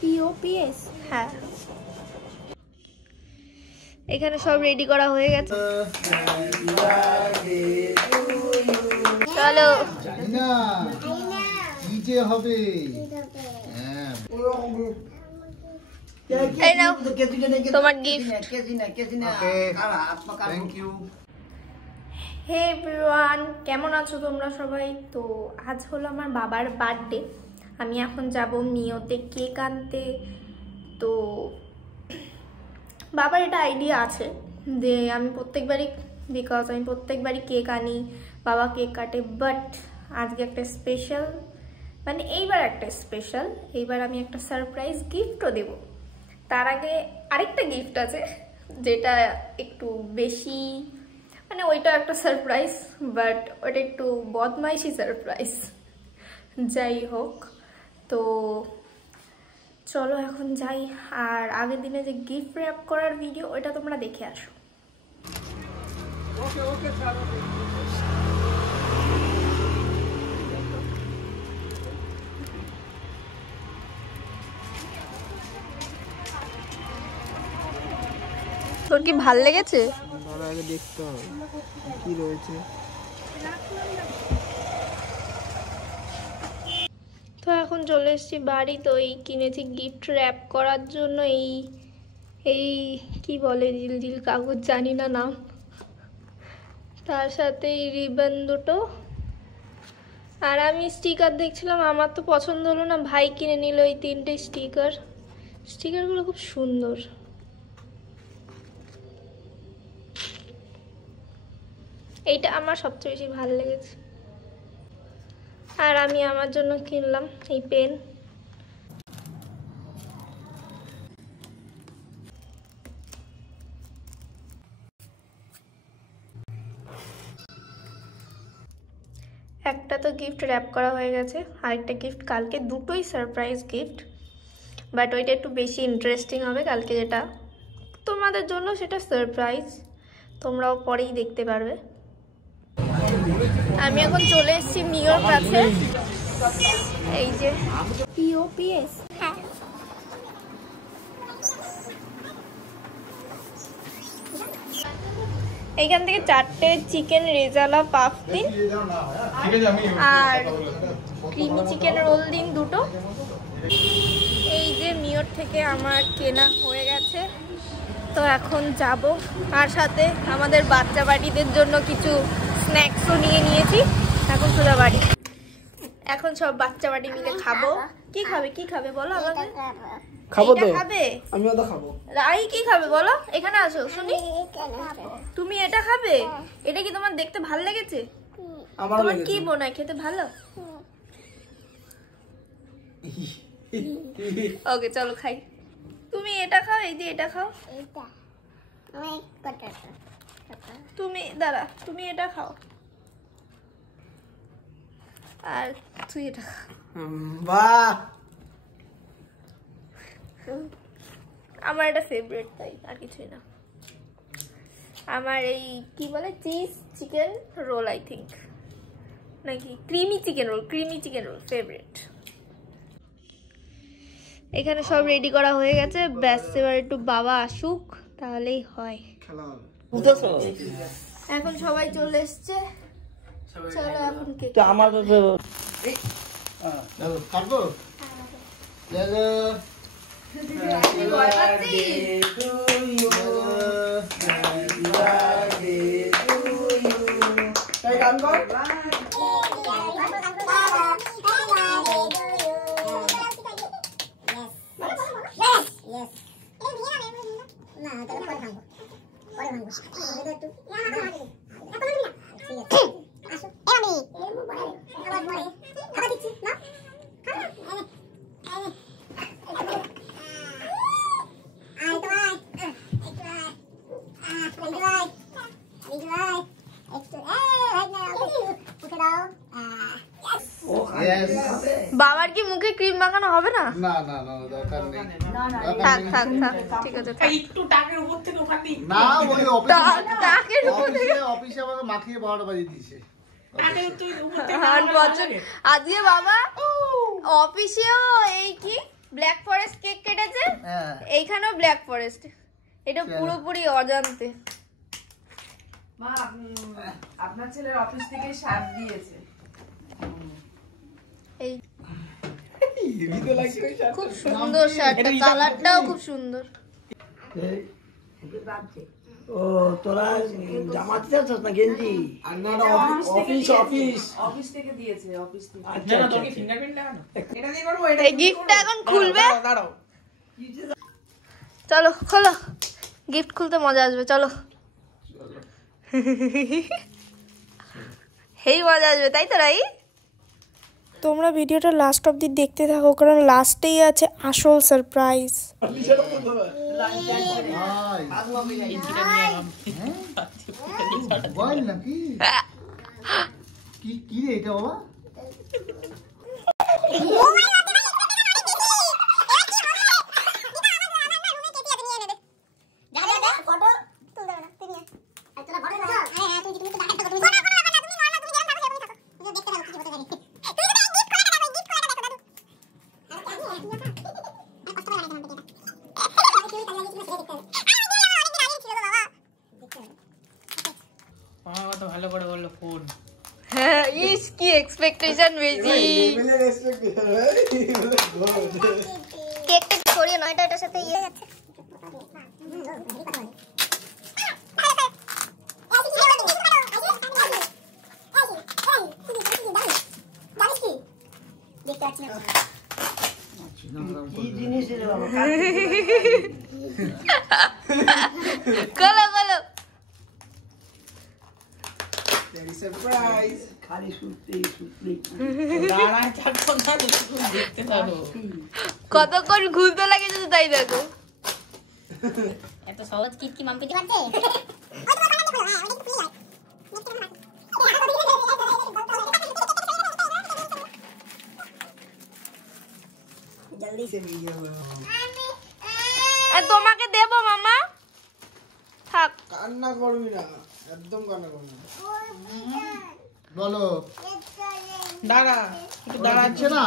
POPS হ্যাঁ এখানে সব রেডি করা হয়ে গেছে চলো না কি যে হবে এই নাও তোমার gift thank you hey everyone কেমন আছো তোমরা সবাই তো আজ হলো আমার বাবার বার্থডে আমি এখন যাব মিওতে কেক আনতে তো বাবার এটা আইডিয়া আছে যে আমি প্রত্যেকবারই বিকজ আমি প্রত্যেকবারই কেক আনি বাবা কেক কাটে বাট আজকে একটা স্পেশাল মানে এইবার একটা স্পেশাল এইবার আমি একটা সারপ্রাইজ গিফটও দেব তার আগে আরেকটা গিফট আছে যেটা একটু বেশি মানে ওইটা একটা সারপ্রাইজ বাট ওটা একটু বদমাইশি সারপ্রাইজ যাই হোক তো চলো এখন যাই আর আগের দিনে যে গিফট র্যাপ করার ভিডিও ওটা তোমরা দেখে আসো তোর কি ভাল লেগেছে আগে দেখতে হবে কি রয়েছে তো এখন চলে এসেছি বাড়ি তো এই কিনেছি গিফট র্যাপ করার জন্য এই কি বলে জিল কাগজ জানি না নাম তার সাথে এই রিবন দুটো আর আমি স্টিকার দেখছিলাম আমার তো পছন্দ হলো না ভাই কিনে নিল এই তিনটে স্টিকারগুলো খুব সুন্দর এইটা আমার সবচেয়ে বেশি ভালো লেগেছে আর আমি আমার জন্য কিনলাম এই পেন একটা তো গিফট র্যাপ করা হয়ে গেছে আরেকটা গিফট কালকে দুটোই সারপ্রাইজ গিফট বাট ওইটা একটু বেশি ইন্টারেস্টিং হবে কালকে যেটা তোমাদের জন্য সেটা সারপ্রাইজ তোমরাও পরেই দেখতে পারবে আমি এখন চলে এসেছি মিওর কাছে এই যে POPS হ্যাঁ এইখান থেকে 4টে চিকেন রেজালা পাফ দিন আর ক্রিমি চিকেন রোল দিন দুটো এই যে মিওর থেকে আমার কেনা হয়ে গেছে তো এখন যাব আর সাথে আমাদের বাচ্চা বাড়িদের জন্য কিছু স্ন্যাক্সও নিয়ে নিয়েছি এখন সোজা বাড়ি এখন সব বাচ্চা বাড়ি মিলে খাবো কি খাবে বলো আমাকে খাবো তো খাবে আমিও তো খাবো রাই কি খাবে বলো এখানে আসো শুনি তুমি এটা খাবে এটা কি তোমার দেখতে ভালো লেগেছে তোমার কি বোনাই খেতে ভালো ওকে চলো খাই তুমি এটা খাও এই যে এটা খাও তুমি দাঁড়া তুমি এটা খাও আর তুই এটা খা বাহ আমার এটা ফেভারিট তাই আর কিছুই না আমার এই কি বলে cheese chicken roll I think নাকি ক্রিমি চিকেন রোল ফেভারিট এখানে সব রেডি করা হয়ে গেছে ব্যাস এবার একটু বাবা আসুক তাহলেই হয় এখন সবাই চলে এসছে চলো এখন কেক আমার কাটবো Happy birthday to you. Happy birthday to you. Tay গান কর বাবার কি মুখে ক্রিম মাখানো হবে না না না না দরকার নেই থাক থাক থাক ঠিক আছে একটু টাকের উপর থেকে ওখানে না ওই টাকের উপর থেকে অফিসে আমাকে মাখিয়ে 12টা বাজে দিয়েছে টাকের তুই উপর থেকে আজকে বাবা অফিসেও এই কি ব্ল্যাক ফরেস্ট কেক কেটেছে, হ্যাঁ এইখানেও ব্ল্যাক ফরেস্ট। এটা পুরোপুরি অজান্তে। মা আপনার ছেলের অফিস থেকে শার্ট দিয়েছে। এই ভিডিও লাগছে ওই শার্ট। খুব সুন্দর শার্টটা, কালারটাও খুব সুন্দর। ও তোরা জামা দিতেছ না গেঞ্জি? আর না না অফিস অফিস অফিস থেকে দিয়েছে, অফিস থেকে। আচ্ছা আচ্ছা ফিঙ্গারপ্রিন্ট লাগানো। এটা দিয়ে করবো, এটা এই গিফটটা এখন খুলবে। দাঁড়াও। চলো খোলো, গিফট খুলতে মজা আসবে। চলো হেই মজা আসবে, তাই তো রাই? তোমরা ভিডিওটা লাস্ট অবধি দেখতে থাকো, কারণ লাস্টেই আছে আসল সারপ্রাইজ। মোবাইল নাকি? কি রে এটা বাবা? কত ভালো করে বললো ফোন। হ্যাঁ, ইস কি এক্সপেকটেশন বেশি। লেভেলের এক্সপেকটেশন ভাই। কেকটা ছড়িয়ে নয়টা এটার সাথে ইয়ে যাচ্ছে। কি জিনিস রে বাবা? কলো কলো। সারপ্রাইজ। খালি শুটতেই দাঁড়ায় থাকো না, একটু দেখতে থাকো। কতক্ষণ ঘুরতে লাগে যদি তাই দেখো। এত সহজ কিট কি মাম পেতে পারছে? জলদি সে ভিডিও তোমাকে দেবো মামা, থাক। কান্না করবি না, একদম কান্না করবি না। বলো দাঁড়া একটু ওরা দিচ্ছে না?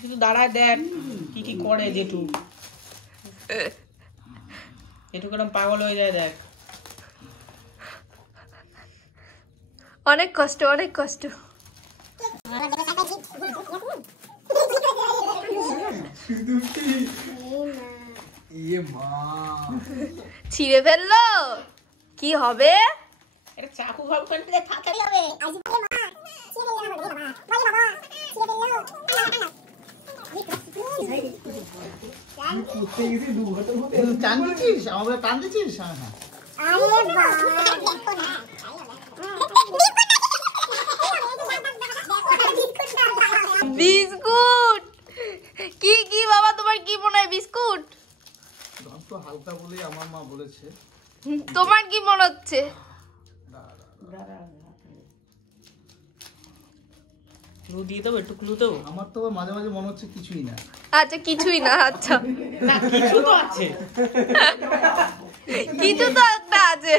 শুধু দাঁড়ায় দেখ কি কি করে। জেঠু কেরম পাগল হয়ে যায় দেখ। অনেক কষ্ট, অনেক কষ্ট। ইয়ে মা ছিঁড়ে ফেললো, কি হবে? এটা চাকু ভাব করতে ফাটাই হবে। করতে গেছি 2 ঘন্টার মধ্যে। টান দিচ্ছিস? আমাকে টান দিচ্ছিস? হ্যাঁ হ্যাঁ। বিস্কুট। কি কি বাবা, তোমার কি মনে হয় বিস্কুট? দাম তো হালকা বলেই আমার মা বলেছে। তোমার কি মনে হচ্ছে? ক্লু দিয়ে দেবো, একটু ক্লু দেবো। আমার তো আবার মাঝে মাঝে মনে হচ্ছে কিছুই না। আচ্ছা কিছুই না। আচ্ছা না কিছু তো আছে। কিছু তো একটা আছে।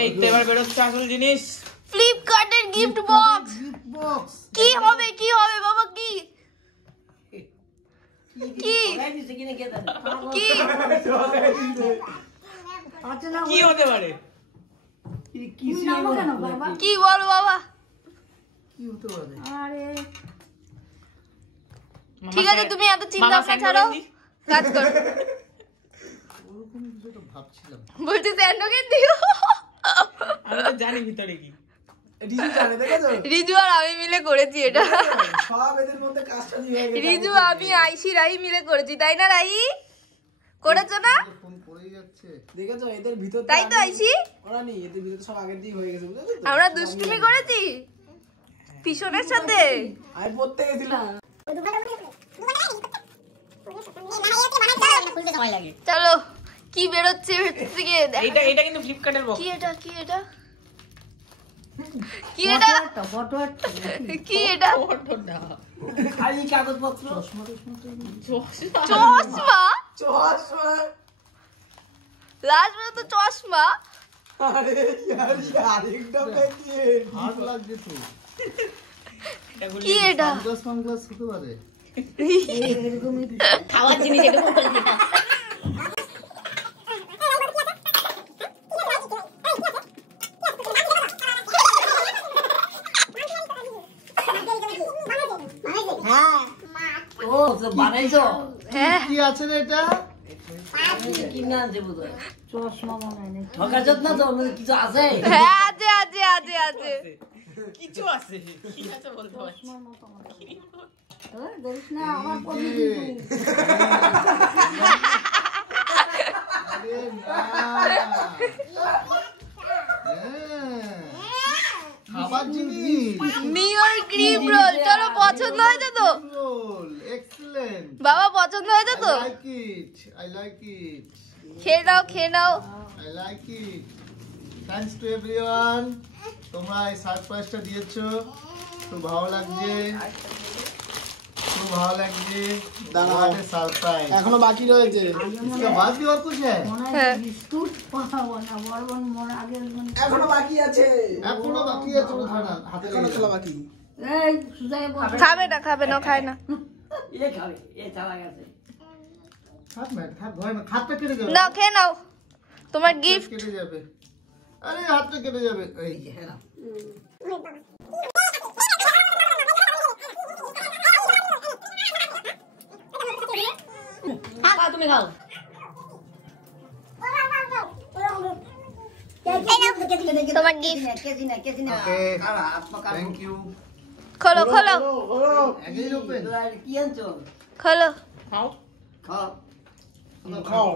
এই তো এবার বেরোচ্ছে আসল জিনিস। ফ্লিপকার্টের গিফট বক্স। গিফট বক্স কি হবে, কি হবে বাবা? কি কি কিনে কে দেন? কি কি হতে পারে? কি বলো বাবা? কি হতে পারে? ঠিক আছে, তুমি এত চিন্তা ভাবনা ছাড়ো, কাজ করো। ওরকম কিছু তো ভাবছিলাম। বলছি স্যান্ডোকে দিও। আমি তো জানি ভিতরে কি। রিজু জানে, দেখেছো? রিজু আর আমি মিলে করেছি এটা। সব এদের মধ্যে কাজটা দিয়ে হয়ে গেছে। রিজু, আমি, আইসি, রাই মিলে করেছি, তাই না রাই? করেছো না? ফোন পড়েই যাচ্ছে। দেখেছো এদের ভিতর তাই তো আইসি, ওরা নেই, এদের ভিতর সব আগের দিকে হয়ে গেছে, বুঝেছো তো? আমরা দুষ্টুমি করেছি পিছনের সাথে। আমি পড়তে গেছিলাম। সময় লাগে। চলো কি বেরোচ্ছে ভেতর থেকে দেখ। এটা কিন্তু ফ্লিপকার্টের বক্স। কি এটা কি এটা কি এটা কি এটা খালি কাগজপত্র। চশমা চশমা। লাস্ট তো চশমা। আরে यार ये আরেকটা প্যাকেট। হাত লাগছে তো। কি এটা সানগ্লাস হতে পারে। খাওয়ার জিনিস এটা কোন করে দিতা? ও তো বানাইছো? হ্যাঁ কি আছে রে এটা? কিনে আনছে বোধহয়। চশমা মনে হয় ঠকাচ্ছ না তো? কিছু আছে? হ্যাঁ আছে আছে আছে আছে কিছু আছে, কি আছে বলতে পারছি না। দেখিস না আমার আরে না। খাবার জিনিস। নিউর ক্রিম রোল। চলো পছন্দ হয়েছে তো এক্সেলেন্ট। বাবা পছন্দ হয়েছে তো I like it. খেয়ে নাও খেয়ে নাও I like it. Thanks to everyone. তোমরা এই সারপ্রাইজটা দিয়েছো, খুব ভালো লাগছে, খুব ভালো লাগছে। দাঁড়াও। What a surprise. এখনো বাকি রয়েছে। इसका बाद भी और कुछ है? হ্যাঁ বিস্কুট পাবো না বড় মনে আগে এখনো বাকি আছে। এখনো বাকি আছে, চলো ধরা হাতে এখনো লেগে খেলা যাও। বাকি। এই সুজাই বল খাবে না খায় না এ খাবে এ চালা গেছে থাক না, থাক, ভয় না, হাতটা কেটে যাবে। নাও খেয়ে নাও তোমার গিফট কেটে যাবে। আরে হাতটা কেটে যাবে। এই হ্যাঁ খাও তুমি খাও। তোমার গিফট কেজি না ওকে, থ্যাংক ইউ। খোলো খোলো একই ওপেন। কি আনছো খোলো খাও খাও খাও।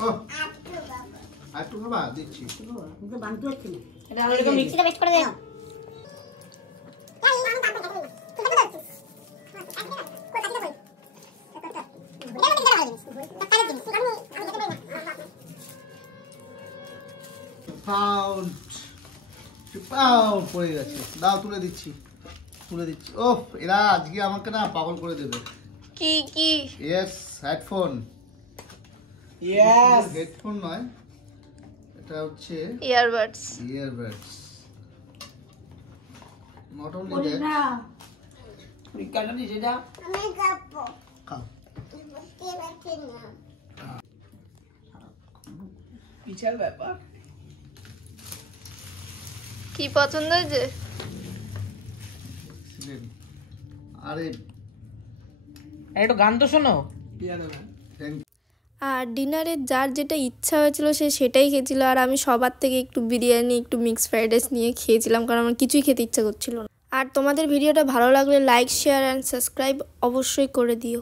ও আর একটু খাবা, দিচ্ছি। কিন্তু বানতে হচ্ছে না এটা এরকম মিক্সিতে পেস্ট করে দাও। পাউন্ড পাউন্ড পড়ে গেছে, দাও তুলে দিচ্ছি। ওহ, এরা আজকে আমাকে না পাগল করে দেবে। কি কি ইয়েস, হেডফোন। ইয়েস। হেডফোন নয়, এটা হচ্ছে ইয়ারবাডস ইয়ারবাডস। নট অনলি বলি দ্যাট, না বিকাটা দিছে এটা খাও। পিছার ব্যাপার। কি পছন্দ হয়েছে আরে একটু গান তো শোনো। পিয়ানো না। থ্যাংক আর ডিনারে যার যেটা ইচ্ছা হয়েছিল সে সেটাই খেয়েছিল, আর আমি সবার থেকে একটু বিরিয়ানি একটু মিক্সড ফ্রাইড রাইস নিয়ে খেয়েছিলাম, কারণ আমার কিছুই খেতে ইচ্ছা করছিল না। আর তোমাদের ভিডিওটা ভালো লাগলে লাইক শেয়ার অ্যান্ড সাবস্ক্রাইব অবশ্যই করে দিও।